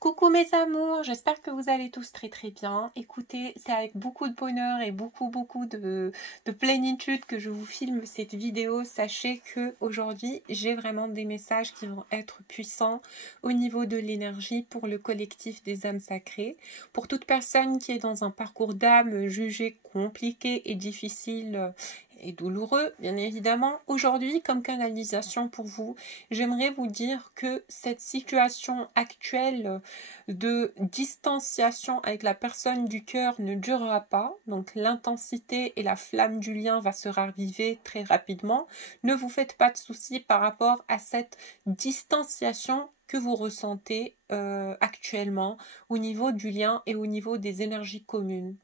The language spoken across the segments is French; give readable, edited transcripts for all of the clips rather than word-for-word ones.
Coucou mes amours, j'espère que vous allez tous très très bien. Écoutez, c'est avec beaucoup de bonheur et beaucoup de plénitude que je vous filme cette vidéo. Sachez que aujourd'hui j'ai vraiment des messages qui vont être puissants au niveau de l'énergie pour le collectif des âmes sacrées. Pour toute personne qui est dans un parcours d'âme jugé compliqué et difficile et douloureux, bien évidemment, aujourd'hui, comme canalisation pour vous, j'aimerais vous dire que cette situation actuelle de distanciation avec la personne du cœur ne durera pas, donc l'intensité et la flamme du lien va se raviver très rapidement. Ne vous faites pas de soucis par rapport à cette distanciation que vous ressentez actuellement au niveau du lien et au niveau des énergies communes.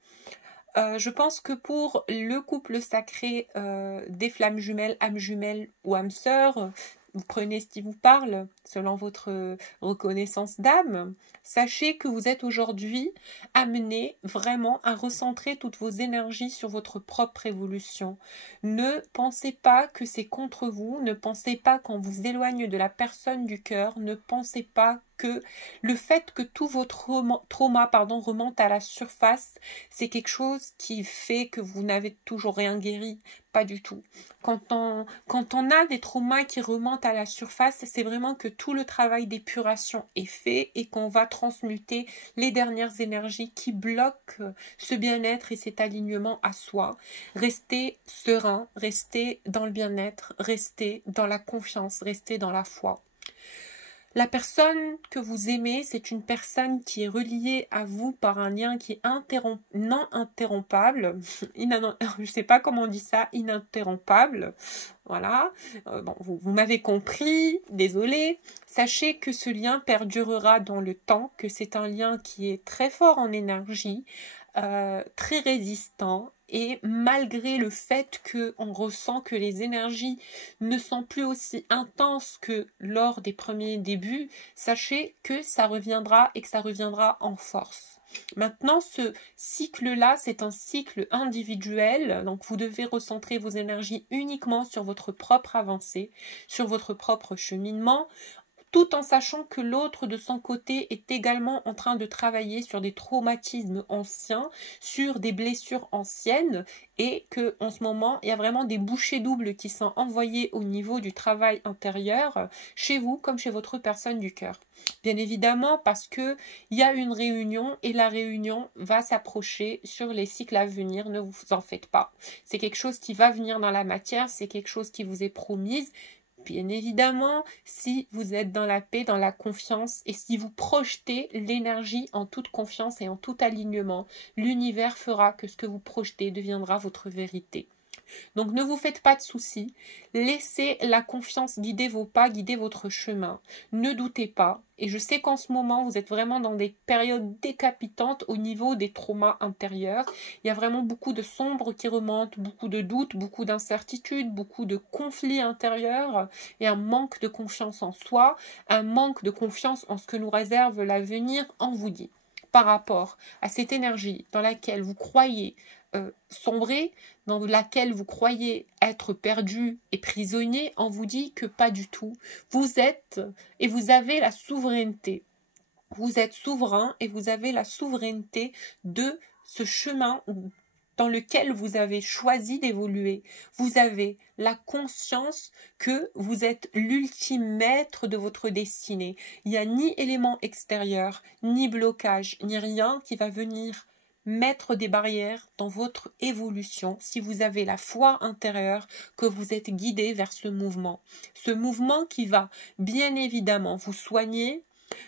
Je pense que pour le couple sacré des flammes jumelles, âmes jumelles ou âmes sœurs, vous prenez ce qui vous parle selon votre reconnaissance d'âme. Sachez que vous êtes aujourd'hui amené vraiment à recentrer toutes vos énergies sur votre propre évolution. Ne pensez pas que c'est contre vous, ne pensez pas qu'on vous éloigne de la personne du cœur, ne pensez pas que le fait que tout votre trauma remonte à la surface, c'est quelque chose qui fait que vous n'avez toujours rien guéri. Pas du tout. Quand on a des traumas qui remontent à la surface, c'est vraiment que tout le travail d'épuration est fait et qu'on va transmuter les dernières énergies qui bloquent ce bien-être et cet alignement à soi. Restez serein, restez dans le bien-être, restez dans la confiance, restez dans la foi. La personne que vous aimez, c'est une personne qui est reliée à vous par un lien qui est non interrompable. Je ne sais pas comment on dit ça, ininterrompable. Voilà. Bon, vous m'avez compris, désolé. Sachez que ce lien perdurera dans le temps, que c'est un lien qui est très fort en énergie, très résistant, et malgré le fait qu'on ressent que les énergies ne sont plus aussi intenses que lors des premiers débuts, sachez que ça reviendra et que ça reviendra en force. Maintenant, ce cycle-là, c'est un cycle individuel, donc vous devez recentrer vos énergies uniquement sur votre propre avancée, sur votre propre cheminement, tout en sachant que l'autre de son côté est également en train de travailler sur des traumatismes anciens, sur des blessures anciennes, et que en ce moment, il y a vraiment des bouchées doubles qui sont envoyées au niveau du travail intérieur, chez vous comme chez votre personne du cœur. Bien évidemment, parce que il y a une réunion et la réunion va s'approcher sur les cycles à venir, ne vous en faites pas. C'est quelque chose qui va venir dans la matière, c'est quelque chose qui vous est promise. Bien évidemment, si vous êtes dans la paix, dans la confiance, et si vous projetez l'énergie en toute confiance et en tout alignement, l'univers fera que ce que vous projetez deviendra votre vérité. Donc ne vous faites pas de soucis, laissez la confiance guider vos pas, guider votre chemin. Ne doutez pas, et je sais qu'en ce moment vous êtes vraiment dans des périodes décapitantes au niveau des traumas intérieurs. Il y a vraiment beaucoup de sombres qui remontent, beaucoup de doutes, beaucoup d'incertitudes, beaucoup de conflits intérieurs et un manque de confiance en soi, un manque de confiance en ce que nous réserve l'avenir. On vous dit, par rapport à cette énergie dans laquelle vous croyez sombrer, dans laquelle vous croyez être perdu et prisonnier, on vous dit que pas du tout. Vous êtes et vous avez la souveraineté. Vous êtes souverain et vous avez la souveraineté de ce chemin dans lequel vous avez choisi d'évoluer. Vous avez la conscience que vous êtes l'ultime maître de votre destinée. Il n'y a ni élément extérieur, ni blocage, ni rien qui va venir mettre des barrières dans votre évolution si vous avez la foi intérieure que vous êtes guidé vers ce mouvement. Ce mouvement qui va bien évidemment vous soigner,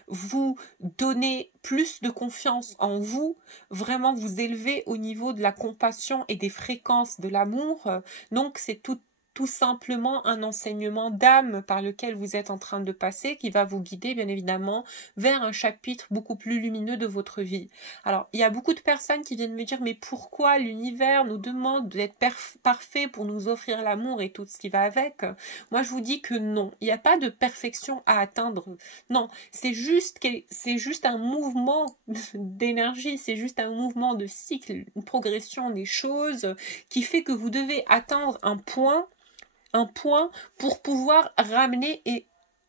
vous donner plus de confiance en vous, vraiment vous élever au niveau de la compassion et des fréquences de l'amour. Donc c'est tout simplement un enseignement d'âme par lequel vous êtes en train de passer qui va vous guider bien évidemment vers un chapitre beaucoup plus lumineux de votre vie. Alors il y a beaucoup de personnes qui viennent me dire mais pourquoi l'univers nous demande d'être parfait pour nous offrir l'amour et tout ce qui va avec? Moi je vous dis que non, il n'y a pas de perfection à atteindre. Non, c'est juste un mouvement d'énergie, c'est juste un mouvement de cycle, une progression des choses qui fait que vous devez atteindre un point pour pouvoir ramener et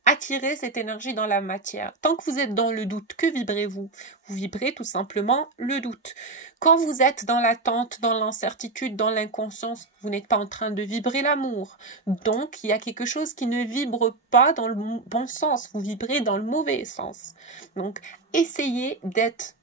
attirer cette énergie dans la matière. Tant que vous êtes dans le doute, que vibrez-vous? Vous vibrez tout simplement le doute. Quand vous êtes dans l'attente, dans l'incertitude, dans l'inconscience, vous n'êtes pas en train de vibrer l'amour. Donc, il y a quelque chose qui ne vibre pas dans le bon sens. Vous vibrez dans le mauvais sens. Donc, essayez d'être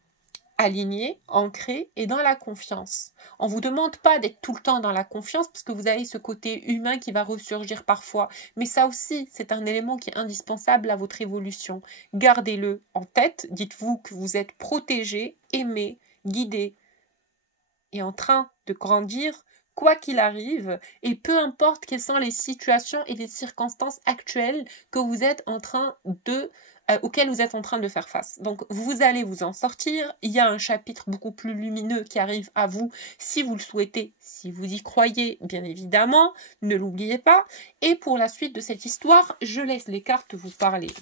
aligné, ancré et dans la confiance. On ne vous demande pas d'être tout le temps dans la confiance parce que vous avez ce côté humain qui va ressurgir parfois. Mais ça aussi, c'est un élément qui est indispensable à votre évolution. Gardez-le en tête. Dites-vous que vous êtes protégé, aimé, guidé et en train de grandir quoi qu'il arrive, et peu importe quelles sont les situations et les circonstances actuelles que vous êtes en train de auquel vous êtes en train de faire face. Donc, vous allez vous en sortir. Il y a un chapitre beaucoup plus lumineux qui arrive à vous si vous le souhaitez, si vous y croyez, bien évidemment. Ne l'oubliez pas. Et pour la suite de cette histoire, je laisse les cartes vous parler.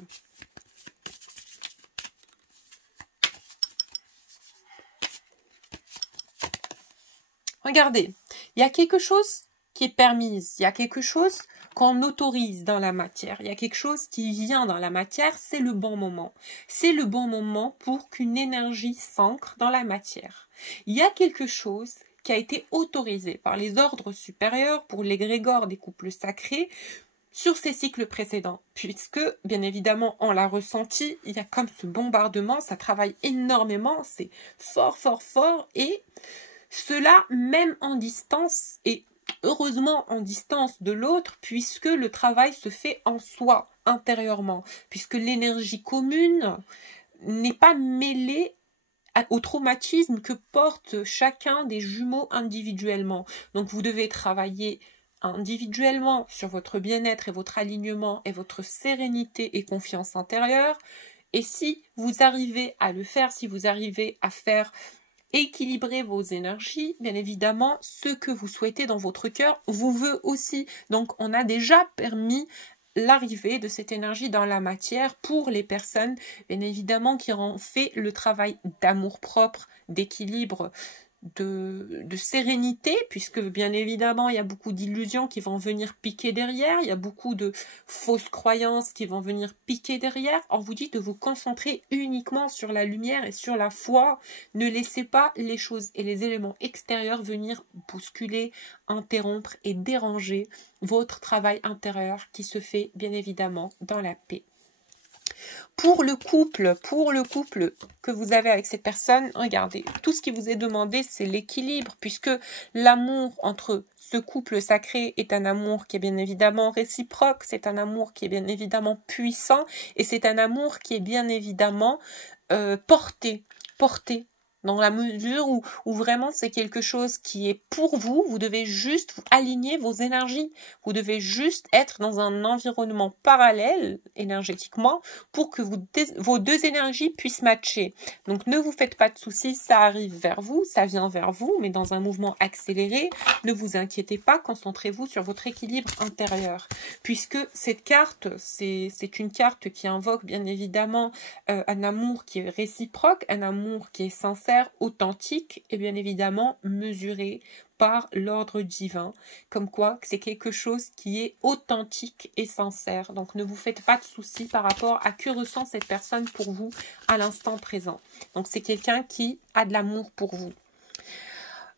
Regardez, il y a quelque chose qui est permise, il y a quelque chose qu'on autorise dans la matière, il y a quelque chose qui vient dans la matière, c'est le bon moment. C'est le bon moment pour qu'une énergie s'ancre dans la matière. Il y a quelque chose qui a été autorisé par les ordres supérieurs pour l'égrégore des couples sacrés sur ces cycles précédents, puisque, bien évidemment, on l'a ressenti, il y a comme ce bombardement, ça travaille énormément, c'est fort, fort, fort, et cela même en distance, et heureusement en distance de l'autre, puisque le travail se fait en soi, intérieurement, puisque l'énergie commune n'est pas mêlée au traumatisme que porte chacun des jumeaux individuellement. Donc vous devez travailler individuellement sur votre bien-être et votre alignement et votre sérénité et confiance intérieure. Et si vous arrivez à le faire, si vous arrivez à faire équilibrer vos énergies, bien évidemment, ce que vous souhaitez dans votre cœur vous veut aussi. Donc, on a déjà permis l'arrivée de cette énergie dans la matière pour les personnes, bien évidemment, qui auront fait le travail d'amour-propre, d'équilibre, de sérénité, puisque bien évidemment il y a beaucoup d'illusions qui vont venir piquer derrière, il y a beaucoup de fausses croyances qui vont venir piquer derrière. On vous dit de vous concentrer uniquement sur la lumière et sur la foi. Ne laissez pas les choses et les éléments extérieurs venir bousculer, interrompre et déranger votre travail intérieur qui se fait bien évidemment dans la paix. Pour le couple que vous avez avec cette personne, regardez, tout ce qui vous est demandé, c'est l'équilibre, puisque l'amour entre ce couple sacré est un amour qui est bien évidemment réciproque, c'est un amour qui est bien évidemment puissant, et c'est un amour qui est bien évidemment porté dans la mesure où vraiment c'est quelque chose qui est pour vous, vous devez juste aligner vos énergies, vous devez juste être dans un environnement parallèle énergétiquement pour que vos deux énergies puissent matcher. Donc ne vous faites pas de soucis, ça arrive vers vous, ça vient vers vous, mais dans un mouvement accéléré, ne vous inquiétez pas, concentrez-vous sur votre équilibre intérieur. Puisque cette carte, c'est une carte qui invoque bien évidemment un amour qui est réciproque, un amour qui est sincère, authentique et bien évidemment mesuré par l'ordre divin, comme quoi c'est quelque chose qui est authentique et sincère. Donc ne vous faites pas de soucis par rapport à que ressent cette personne pour vous à l'instant présent. Donc c'est quelqu'un qui a de l'amour pour vous.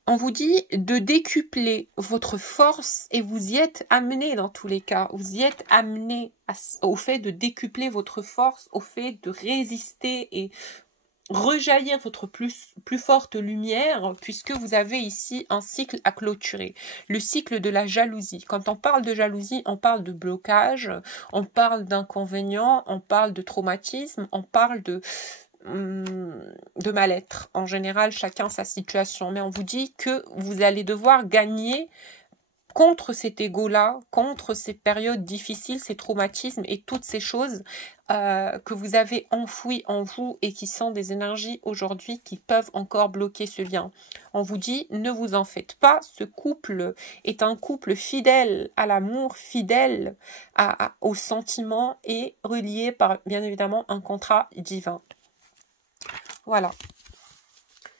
On vous dit de décupler votre force et vous y êtes amené dans tous les cas. Vous y êtes amené au fait de décupler votre force, au fait de résister et rejaillir votre plus forte lumière, puisque vous avez ici un cycle à clôturer. Le cycle de la jalousie. Quand on parle de jalousie, on parle de blocage, on parle d'inconvénients, on parle de traumatisme, on parle de mal-être. En général, chacun sa situation. Mais on vous dit que vous allez devoir gagner contre cet ego-là, contre ces périodes difficiles, ces traumatismes et toutes ces choses que vous avez enfouies en vous et qui sont des énergies aujourd'hui qui peuvent encore bloquer ce lien. On vous dit, ne vous en faites pas, ce couple est un couple fidèle à l'amour, fidèle au sentiment et relié par, bien évidemment, un contrat divin. Voilà.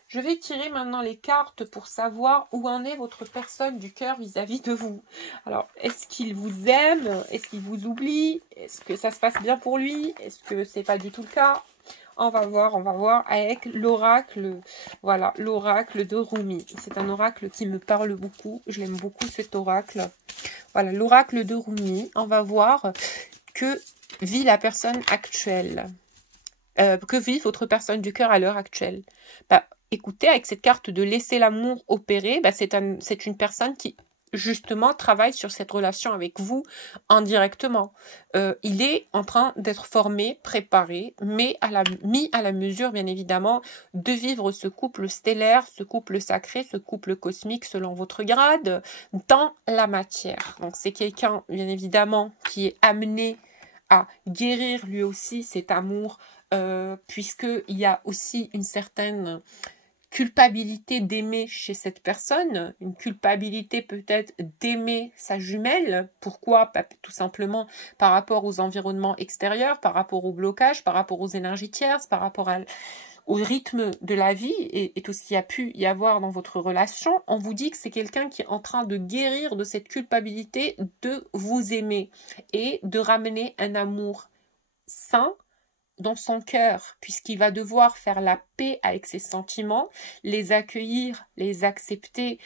Je vais tirer maintenant les cartes pour savoir où en est votre personne du cœur vis-à-vis de vous. Alors, est-ce qu'il vous aime? Est-ce qu'il vous oublie? Est-ce que ça se passe bien pour lui? Est-ce que c'est pas du tout le cas? On va voir avec l'oracle, voilà, l'oracle de Rumi. C'est un oracle qui me parle beaucoup, je l'aime beaucoup cet oracle. Voilà, l'oracle de Rumi, on va voir que vit la personne actuelle. Que vit votre personne du cœur à l'heure actuelle. Bah, écoutez, avec cette carte de laisser l'amour opérer, bah, c'est une personne qui, justement, travaille sur cette relation avec vous indirectement. Il est en train d'être formé, préparé, mais mis à la mesure, bien évidemment, de vivre ce couple stellaire, ce couple sacré, ce couple cosmique selon votre grade, dans la matière. Donc, c'est quelqu'un, bien évidemment, qui est amené à guérir lui aussi cet amour, puisqu'il y a aussi une certaine culpabilité d'aimer chez cette personne, une culpabilité peut-être d'aimer sa jumelle. Pourquoi? Tout simplement par rapport aux environnements extérieurs, par rapport au blocage, par rapport aux énergies tierces, par rapport au rythme de la vie et tout ce qu'il y a pu y avoir dans votre relation. On vous dit que c'est quelqu'un qui est en train de guérir de cette culpabilité de vous aimer et de ramener un amour sain dans son cœur, puisqu'il va devoir faire la paix avec ses sentiments, les accueillir, les accepter,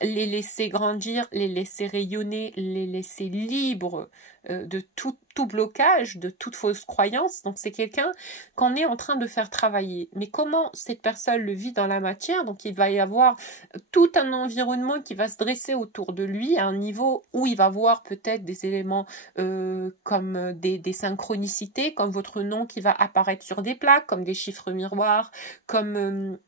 les laisser grandir, les laisser rayonner, les laisser libres de tout blocage, de toute fausse croyance. Donc c'est quelqu'un qu'on est en train de faire travailler. Mais comment cette personne le vit dans la matière? Donc il va y avoir tout un environnement qui va se dresser autour de lui à un niveau où il va voir peut-être des éléments comme des synchronicités, comme votre nom qui va apparaître sur des plaques, comme des chiffres miroirs, comme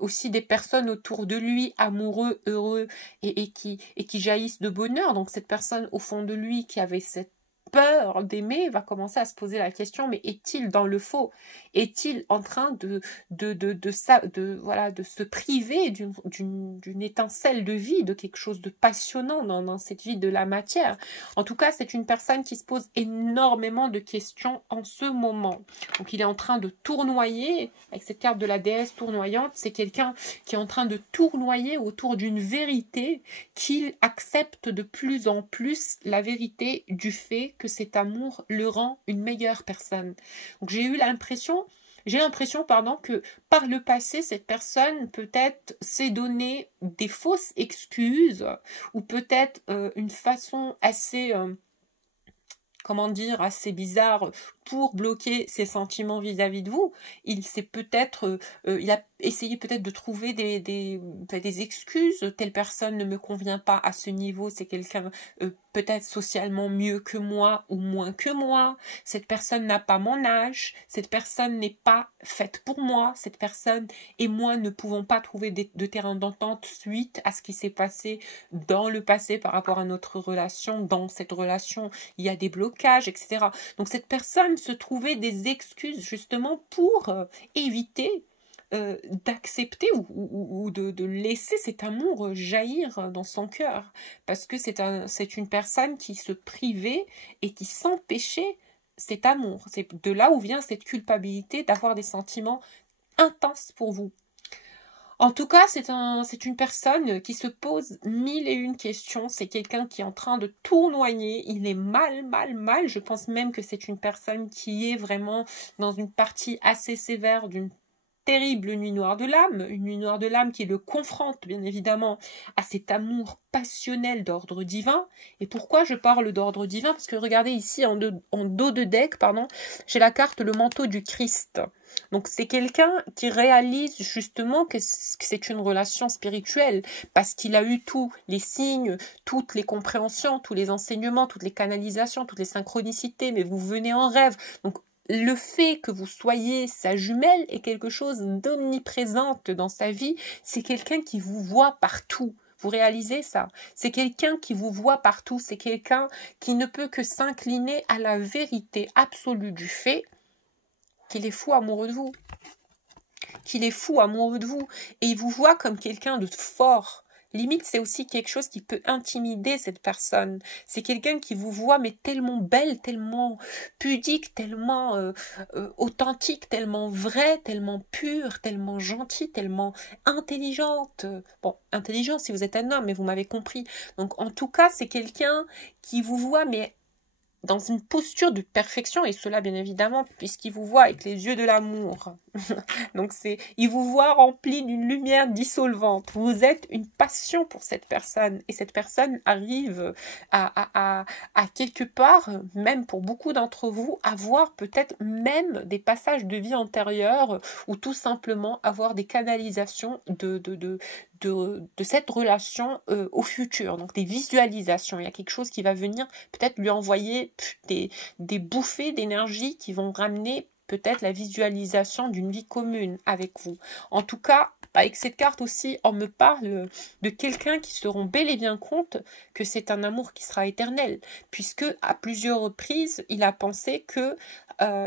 aussi des personnes autour de lui, amoureux, heureux, et qui jaillissent de bonheur. Donc cette personne au fond de lui qui avait cette peur d'aimer va commencer à se poser la question, mais est-il dans le faux? Est-il en train de se priver d'une étincelle de vie, de quelque chose de passionnant dans cette vie de la matière? En tout cas, c'est une personne qui se pose énormément de questions en ce moment. Donc il est en train de tournoyer, avec cette carte de la déesse tournoyante, c'est quelqu'un qui est en train de tournoyer autour d'une vérité, qu'il accepte de plus en plus la vérité du fait que cet amour le rend une meilleure personne. Donc j'ai l'impression que par le passé, cette personne peut-être s'est donné des fausses excuses ou peut-être une façon assez comment dire, assez bizarre pour bloquer ses sentiments vis-à-vis de vous. Il s'est peut-être, il a essayé peut-être de trouver des excuses. Telle personne ne me convient pas à ce niveau, c'est quelqu'un peut-être socialement mieux que moi ou moins que moi. Cette personne n'a pas mon âge, cette personne n'est pas faite pour moi, cette personne et moi ne pouvons pas trouver de terrain d'entente suite à ce qui s'est passé dans le passé par rapport à notre relation. Dans cette relation, il y a des blocages, etc. Donc cette personne se trouvait des excuses justement pour éviter d'accepter ou de laisser cet amour jaillir dans son cœur. Parce que c'est une personne qui se privait et qui s'empêchait cet amour. C'est de là où vient cette culpabilité d'avoir des sentiments intenses pour vous. En tout cas, c'est une personne qui se pose 1001 questions. C'est quelqu'un qui est en train de tournoyer. Il est mal. Je pense même que c'est une personne qui est vraiment dans une partie assez sévère d'une terrible nuit noire de l'âme, une nuit noire de l'âme qui le confronte bien évidemment à cet amour passionnel d'ordre divin. Et pourquoi je parle d'ordre divin? Parce que regardez ici en dos de deck, j'ai la carte le manteau du Christ. Donc c'est quelqu'un qui réalise justement que c'est une relation spirituelle parce qu'il a eu tous les signes, toutes les compréhensions, tous les enseignements, toutes les canalisations, toutes les synchronicités, mais vous venez en rêve. Donc le fait que vous soyez sa jumelle est quelque chose d'omniprésente dans sa vie. C'est quelqu'un qui vous voit partout. Vous réalisez ça? C'est quelqu'un qui vous voit partout. C'est quelqu'un qui ne peut que s'incliner à la vérité absolue du fait qu'il est fou amoureux de vous. Qu'il est fou amoureux de vous. Et il vous voit comme quelqu'un de fort. Limite, c'est aussi quelque chose qui peut intimider cette personne. C'est quelqu'un qui vous voit mais tellement belle, tellement pudique, tellement authentique, tellement vraie, tellement pure, tellement gentille, tellement intelligente. Bon, intelligente si vous êtes un homme, mais vous m'avez compris. Donc en tout cas, c'est quelqu'un qui vous voit mais dans une posture de perfection, et cela bien évidemment puisqu'il vous voit avec les yeux de l'amour. Donc il vous voit rempli d'une lumière dissolvante. Vous êtes une passion pour cette personne, et cette personne arrive à quelque part, même pour beaucoup d'entre vous, avoir peut-être même des passages de vie antérieure, ou tout simplement avoir des canalisations de cette relation au futur, donc des visualisations. Il y a quelque chose qui va venir peut-être lui envoyer des bouffées d'énergie qui vont ramener peut-être la visualisation d'une vie commune avec vous. En tout cas, avec cette carte aussi, on me parle de quelqu'un qui se rend bel et bien compte que c'est un amour qui sera éternel, puisque à plusieurs reprises, il a pensé que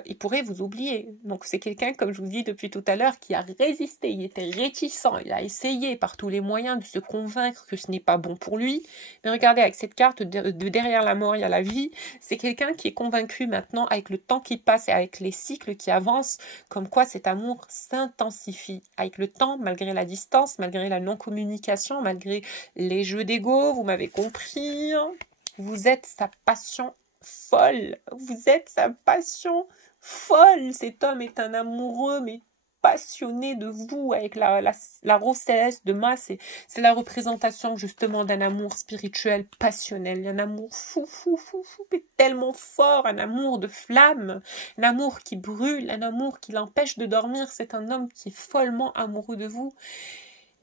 il pourrait vous oublier. Donc c'est quelqu'un, comme je vous dis depuis tout à l'heure, qui a résisté, il était réticent, il a essayé par tous les moyens de se convaincre que ce n'est pas bon pour lui. Mais regardez, avec cette carte de derrière la mort, il y a la vie, c'est quelqu'un qui est convaincu maintenant, avec le temps qui passe et avec les cycles qui avancent, comme quoi cet amour s'intensifie. Avec le temps, malgré la distance, malgré la non-communication, malgré les jeux d'ego, vous m'avez compris, vous êtes sa passion folle, vous êtes sa passion folle. Cet homme est un amoureux mais passionné de vous, avec la rose céleste de Mas, c'est la représentation justement d'un amour spirituel passionnel, un amour fou, mais tellement fort, un amour de flamme, un amour qui brûle, un amour qui l'empêche de dormir. C'est un homme qui est follement amoureux de vous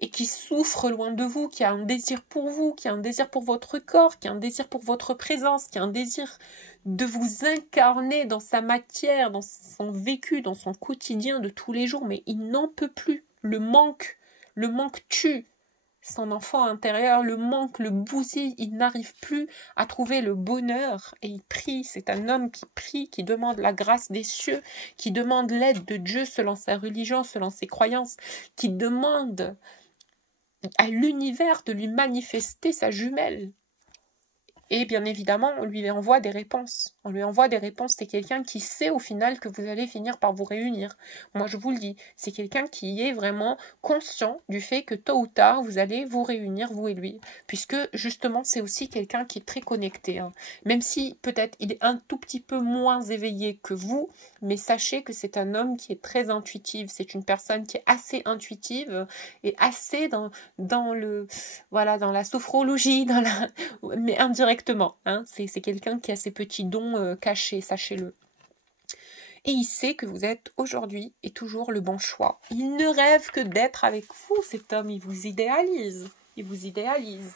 et qui souffre loin de vous, qui a un désir pour vous, qui a un désir pour votre corps, qui a un désir pour votre présence, qui a un désir de vous incarner dans sa matière, dans son vécu, dans son quotidien de tous les jours, mais il n'en peut plus. Le manque tue son enfant intérieur, le manque le bousille, il n'arrive plus à trouver le bonheur et il prie. C'est un homme qui prie, qui demande la grâce des cieux, qui demande l'aide de Dieu selon sa religion, selon ses croyances, qui demande à l'univers de lui manifester sa jumelle. Et bien évidemment, on lui envoie des réponses. On lui envoie des réponses. C'est quelqu'un qui sait au final que vous allez finir par vous réunir. Moi, je vous le dis, c'est quelqu'un qui est vraiment conscient du fait que tôt ou tard, vous allez vous réunir, vous et lui. Puisque, justement, c'est aussi quelqu'un qui est très connecté. Même si, peut-être, il est un tout petit peu moins éveillé que vous, mais sachez que c'est un homme qui est très intuitif. C'est une personne qui est assez intuitive et assez dans la sophrologie, mais indirectement. C'est quelqu'un qui a ses petits dons cachés, sachez-le. Et il sait que vous êtes aujourd'hui et toujours le bon choix. Il ne rêve que d'être avec vous, cet homme. Il vous idéalise. Il vous idéalise.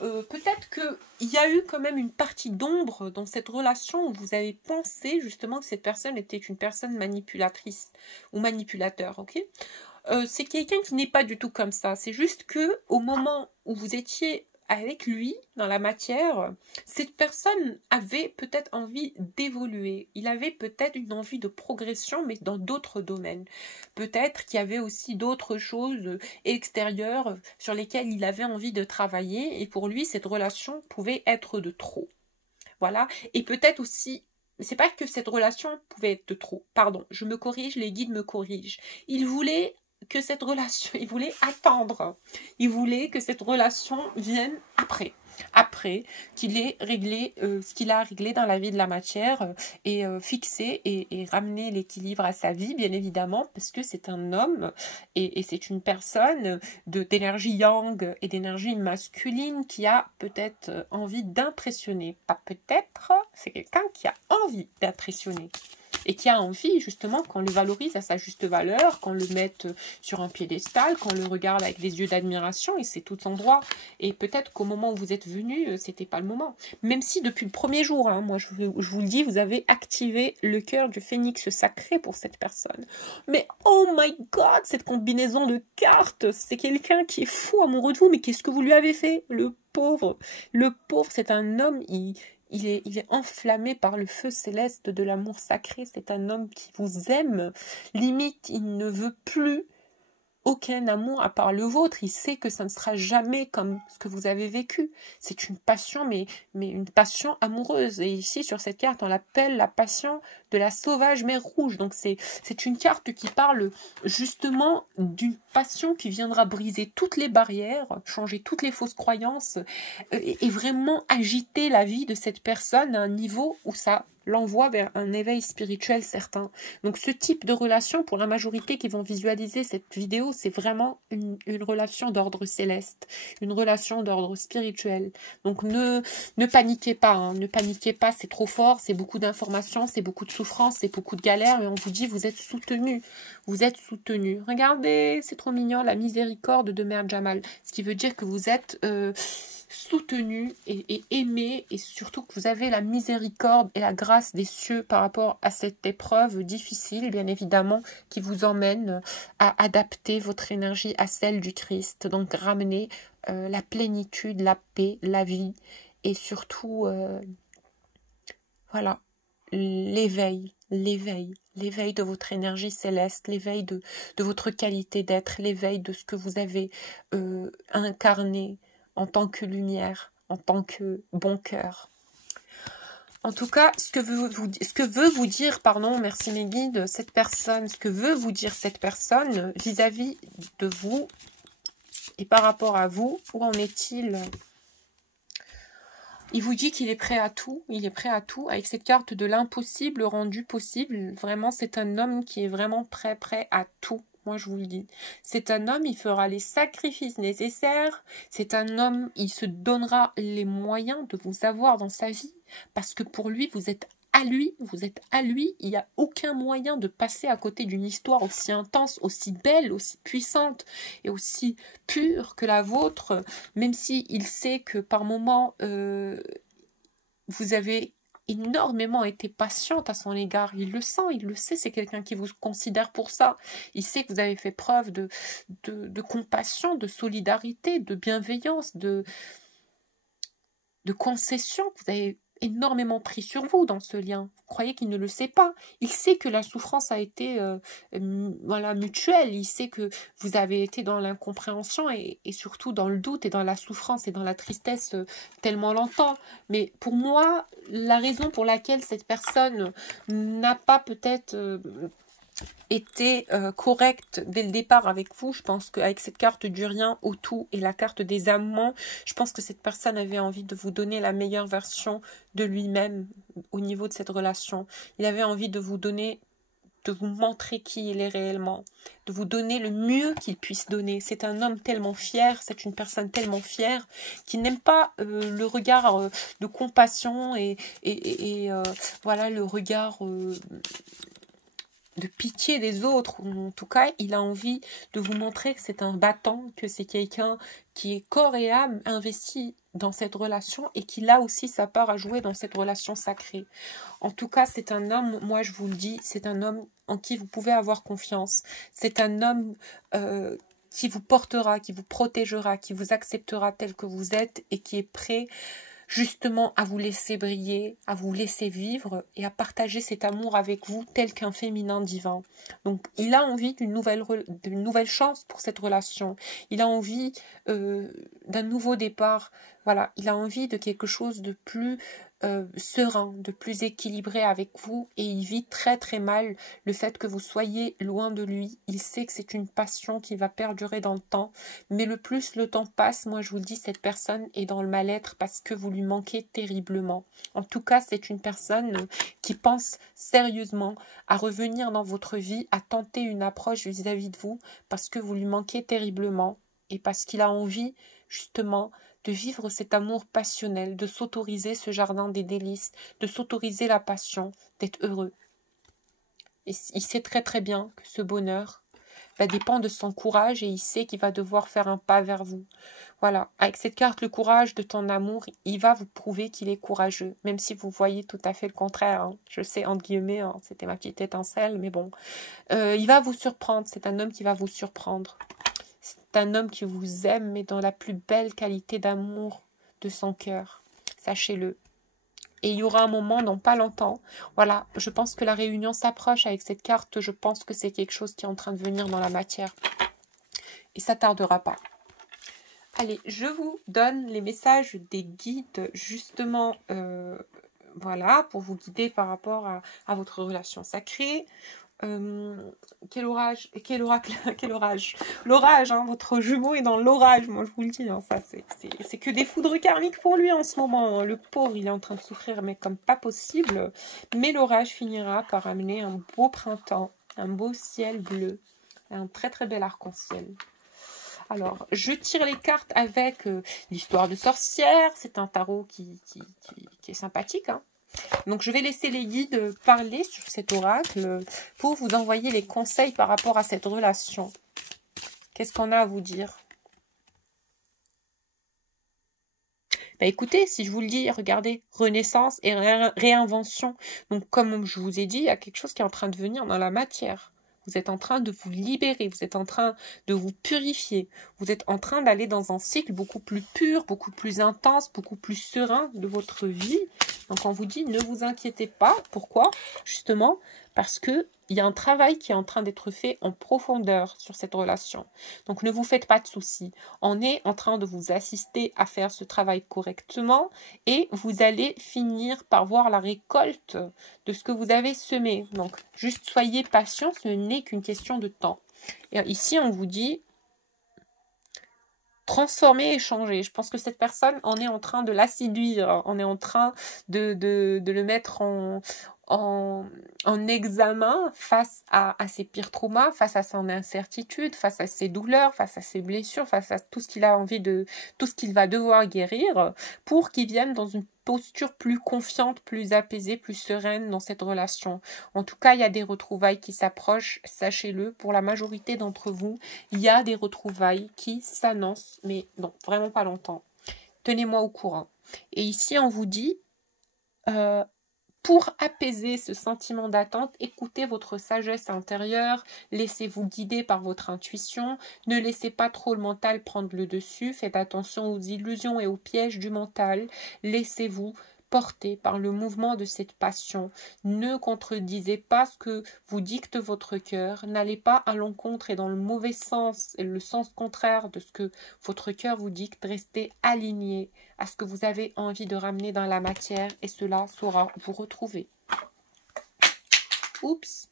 Peut-être qu'il y a eu quand même une partie d'ombre dans cette relation où vous avez pensé justement que cette personne était une personne manipulatrice ou manipulateur, ok ? C'est quelqu'un qui n'est pas du tout comme ça. C'est juste que au moment où vous étiez avec lui dans la matière, cette personne avait peut-être envie d'évoluer. Il avait peut-être une envie de progression, mais dans d'autres domaines. Peut-être qu'il y avait aussi d'autres choses extérieures sur lesquelles il avait envie de travailler, et pour lui, cette relation pouvait être de trop. Voilà. Et peut-être aussi, c'est pas que cette relation pouvait être de trop. Pardon, je me corrige, les guides me corrigent. Il voulait que cette relation, il voulait attendre. Il voulait que cette relation vienne après qu'il ait réglé ce qu'il a réglé dans la vie de la matière et fixé et ramener l'équilibre à sa vie, bien évidemment, parce que c'est un homme et c'est une personne d'énergie yang et d'énergie masculine qui a peut-être envie d'impressionner. Pas peut-être, c'est quelqu'un qui a envie d'impressionner. Et qui a envie justement qu'on le valorise à sa juste valeur, qu'on le mette sur un piédestal, qu'on le regarde avec des yeux d'admiration, et c'est tout son droit. Et peut-être qu'au moment où vous êtes venu, c'était pas le moment. Même si depuis le premier jour, moi je vous le dis, vous avez activé le cœur du phénix sacré pour cette personne. Mais oh my god, cette combinaison de cartes, c'est quelqu'un qui est fou amoureux de vous, mais qu'est-ce que vous lui avez fait? Le pauvre, c'est un homme, il est enflammé par le feu céleste de l'amour sacré. C'est un homme qui vous aime. Limite, il ne veut plus aucun amour à part le vôtre. Il sait que ça ne sera jamais comme ce que vous avez vécu. C'est une passion, mais une passion amoureuse. Et ici, sur cette carte, on l'appelle la passion de la sauvage mer Rouge. Donc c'est une carte qui parle justement d'une passion qui viendra briser toutes les barrières, changer toutes les fausses croyances et vraiment agiter la vie de cette personne à un niveau où ça l'envoie vers un éveil spirituel certain. Donc ce type de relation, pour la majorité qui vont visualiser cette vidéo, c'est vraiment une relation d'ordre céleste, une relation d'ordre spirituel. Donc ne paniquez pas, hein, ne paniquez pas, c'est trop fort, c'est beaucoup d'informations, c'est beaucoup de souffrance, c'est beaucoup de galères, mais on vous dit vous êtes soutenu, vous êtes soutenu. Regardez, c'est trop mignon, la miséricorde de Mère Jamal, ce qui veut dire que vous êtes soutenu et aimé, et surtout que vous avez la miséricorde et la grâce des cieux par rapport à cette épreuve difficile, bien évidemment, qui vous emmène à adapter votre énergie à celle du Christ. Donc ramener la plénitude, la paix, la vie, et surtout, voilà, l'éveil de votre énergie céleste, l'éveil de votre qualité d'être, l'éveil de ce que vous avez incarné en tant que lumière, en tant que bon cœur. En tout cas, ce que veut vous dire, pardon, merci mes guides, cette personne, ce que veut vous dire cette personne vis-à-vis de vous et par rapport à vous, où en est-il? Il vous dit qu'il est prêt à tout, il est prêt à tout, avec cette carte de l'impossible rendu possible. Vraiment, c'est un homme qui est vraiment prêt à tout. Moi, je vous le dis. C'est un homme, il fera les sacrifices nécessaires. C'est un homme, il se donnera les moyens de vous avoir dans sa vie. Parce que pour lui, vous êtes à lui, vous êtes à lui. Il n'y a aucun moyen de passer à côté d'une histoire aussi intense, aussi belle, aussi puissante et aussi pure que la vôtre. Même si il sait que par moments, vous avez énormément été patiente à son égard. Il le sent, il le sait, c'est quelqu'un qui vous considère pour ça. Il sait que vous avez fait preuve de compassion, de solidarité, de bienveillance, de concession. Vous avez énormément pris sur vous dans ce lien. Vous croyez qu'il ne le sait pas? Il sait que la souffrance a été voilà, mutuelle. Il sait que vous avez été dans l'incompréhension et surtout dans le doute et dans la souffrance et dans la tristesse tellement longtemps. Mais pour moi, la raison pour laquelle cette personne n'a pas peut-être était correcte dès le départ avec vous, je pense qu'avec cette carte du rien au tout et la carte des amants, je pense que cette personne avait envie de vous donner la meilleure version de lui-même au niveau de cette relation. Il avait envie de vous donner, de vous montrer qui il est réellement, de vous donner le mieux qu'il puisse donner. C'est un homme tellement fier, c'est une personne tellement fière qui n'aime pas le regard de compassion et voilà, le regard de pitié des autres. En tout cas, il a envie de vous montrer que c'est un battant, que c'est quelqu'un qui est corps et âme investi dans cette relation et qui a aussi sa part à jouer dans cette relation sacrée. En tout cas, c'est un homme, moi je vous le dis, c'est un homme en qui vous pouvez avoir confiance. C'est un homme qui vous portera, qui vous protégera, qui vous acceptera tel que vous êtes et qui est prêt justement à vous laisser briller, à vous laisser vivre et à partager cet amour avec vous tel qu'un féminin divin. Donc il a envie d'une nouvelle chance pour cette relation. Il a envie d'un nouveau départ. Voilà, il a envie de quelque chose de plus serein, de plus équilibré avec vous, et il vit très mal le fait que vous soyez loin de lui. Il sait que c'est une passion qui va perdurer dans le temps, mais le plus le temps passe, moi je vous dis, cette personne est dans le mal-être parce que vous lui manquez terriblement. En tout cas, c'est une personne qui pense sérieusement à revenir dans votre vie, à tenter une approche vis-à-vis de vous parce que vous lui manquez terriblement et parce qu'il a envie justement de vivre cet amour passionnel, de s'autoriser ce jardin des délices, de s'autoriser la passion, d'être heureux. Et il sait très bien que ce bonheur dépend de son courage et il sait qu'il va devoir faire un pas vers vous. Voilà, avec cette carte, le courage de ton amour, il va vous prouver qu'il est courageux, même si vous voyez tout à fait le contraire. Hein. Je sais, entre guillemets, hein, c'était ma petite étincelle, mais bon. Il va vous surprendre, c'est un homme qui va vous surprendre. C'est un homme qui vous aime, mais dans la plus belle qualité d'amour de son cœur. Sachez-le. Et il y aura un moment, dans pas longtemps, voilà, je pense que la réunion s'approche avec cette carte, je pense que c'est quelque chose qui est en train de venir dans la matière. et ça tardera pas. Allez, je vous donne les messages des guides, justement, voilà, pour vous guider par rapport à votre relation sacrée. Quel orage, quel oracle, quel orage. L'orage, hein, votre jumeau est dans l'orage, moi je vous le dis, hein, ça c'est que des foudres karmiques pour lui en ce moment. Hein. Le pauvre, il est en train de souffrir, mais comme pas possible. Mais l'orage finira par amener un beau printemps, un beau ciel bleu, un très très bel arc-en-ciel. Alors, je tire les cartes avec l'histoire de sorcière. C'est un tarot qui est sympathique. Hein. Donc, je vais laisser les guides parler sur cet oracle pour vous envoyer les conseils par rapport à cette relation. Qu'est-ce qu'on a à vous dire? Bah, écoutez, si je vous le dis, regardez, renaissance et réinvention. Donc, comme je vous ai dit, il y a quelque chose qui est en train de venir dans la matière. Vous êtes en train de vous libérer, vous êtes en train de vous purifier. Vous êtes en train d'aller dans un cycle beaucoup plus pur, beaucoup plus intense, beaucoup plus serein de votre vie. Donc on vous dit, ne vous inquiétez pas. Pourquoi? Justement, parce qu'il y a un travail qui est en train d'être fait en profondeur sur cette relation. Donc ne vous faites pas de soucis. On est en train de vous assister à faire ce travail correctement et vous allez finir par voir la récolte de ce que vous avez semé. Donc juste soyez patient, ce n'est qu'une question de temps. Et ici, on vous dit transformer et changer. Je pense que cette personne, on est en train de la séduire, on est en train de le mettre en examen face à ses pires traumas, face à son incertitude, face à ses douleurs, face à ses blessures, face à tout ce qu'il a envie de, tout ce qu'il va devoir guérir pour qu'il vienne dans une posture plus confiante, plus apaisée, plus sereine dans cette relation. En tout cas, il y a des retrouvailles qui s'approchent, sachez-le, pour la majorité d'entre vous, il y a des retrouvailles qui s'annoncent, mais non, vraiment pas longtemps. Tenez-moi au courant. Et ici, on vous dit, pour apaiser ce sentiment d'attente, écoutez votre sagesse intérieure, laissez-vous guider par votre intuition, ne laissez pas trop le mental prendre le dessus, faites attention aux illusions et aux pièges du mental, laissez-vous porter par le mouvement de cette passion. Ne contredisez pas ce que vous dicte votre cœur, n'allez pas à l'encontre et dans le mauvais sens, et le sens contraire de ce que votre cœur vous dicte, restez aligné à ce que vous avez envie de ramener dans la matière et cela saura vous retrouver. Oups.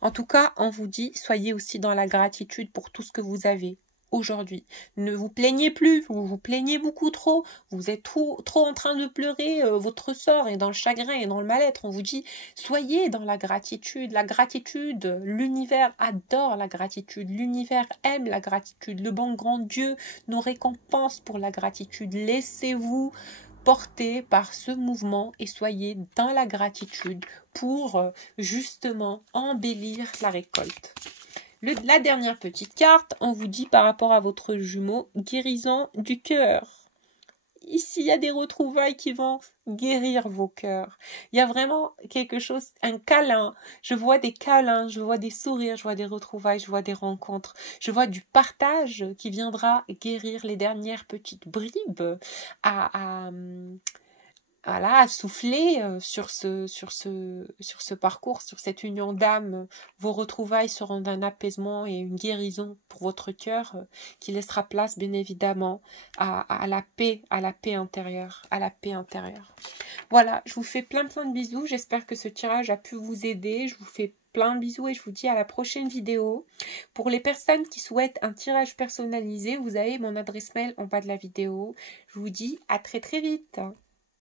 En tout cas, on vous dit, soyez aussi dans la gratitude pour tout ce que vous avez aujourd'hui. Ne vous plaignez plus, vous vous plaignez beaucoup trop, vous êtes trop en train de pleurer votre sort et dans le chagrin et dans le mal-être. On vous dit, soyez dans la gratitude. La gratitude, l'univers adore la gratitude, l'univers aime la gratitude. Le bon grand Dieu nous récompense pour la gratitude. Laissez-vous porter par ce mouvement et soyez dans la gratitude pour justement embellir la récolte. La dernière petite carte, on vous dit par rapport à votre jumeau, guérison du cœur. Ici, il y a des retrouvailles qui vont guérir vos cœurs. Il y a vraiment quelque chose, un câlin. Je vois des câlins, je vois des sourires, je vois des retrouvailles, je vois des rencontres. Je vois du partage qui viendra guérir les dernières petites bribes voilà, à souffler sur ce parcours, sur cette union d'âme. Vos retrouvailles seront d'un apaisement et une guérison pour votre cœur qui laissera place bien évidemment à la paix intérieure, à la paix intérieure. Voilà, je vous fais plein de bisous. J'espère que ce tirage a pu vous aider. Je vous fais plein de bisous et je vous dis à la prochaine vidéo. Pour les personnes qui souhaitent un tirage personnalisé, vous avez mon adresse mail en bas de la vidéo. Je vous dis à très vite.